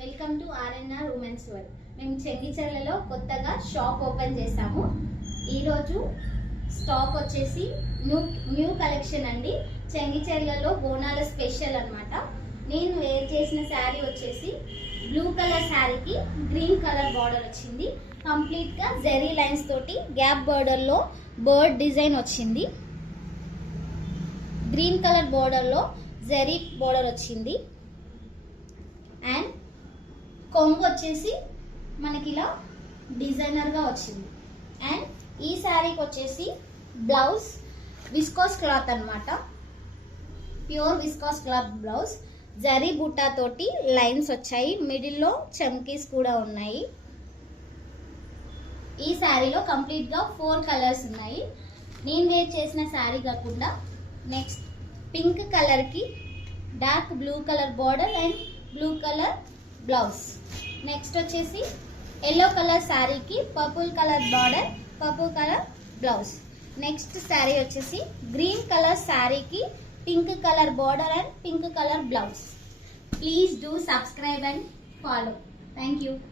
Welcome to RNR women's world. మేము చెంగిచెర్లలో కొత్తగా shop open చేసాము. ఈరోజు స్టాక్ వచ్చేసి న్యూ కలెక్షన్ అండి. చెంగిచెర్లలో బోనాల స్పెషల్ అన్నమాట. నేను వేర్ చేసిన శారీ వచ్చేసి బ్లూ కలర్ శారీకి గ్రీన్ కలర్ బార్డర్ వచ్చింది. కంప్లీట్గా జెరీ లైన్స్ తోటి గ్యాప్ బార్డర్లో బర్డ్ డిజైన్ వచ్చింది. గ్రీన్ కలర్ బార్డర్లో జెరీ బార్డర్ వచ్చింది. అండ్ కొంగు వచ్చేసి మనకి ఇలా డిజైనర్గా వచ్చింది. అండ్ ఈ శారీకి వచ్చేసి బ్లౌజ్ విస్కోస్ క్లాత్ అన్నమాట. Pure viscose cloth blouse. Zari బుట్టా తోటి లైన్స్ వచ్చాయి. మిడిల్లో చమ్కీస్ కూడా ఉన్నాయి. ఈ శారీలో కంప్లీట్గా 4 కలర్స్ ఉన్నాయి. నేను వేర్ చేసిన శారీ కాకుండా నెక్స్ట్ పింక్ కలర్కి dark blue colour border and blue colour blouse. Next వచ్చేసి ఎల్లో కలర్ శారీకి purple colour border, purple colour blouse. Next sari వచ్చేసి గ్రీన్ కలర్ శారీకి pink colour border and pink colour blouse. Please do subscribe and follow. Thank you.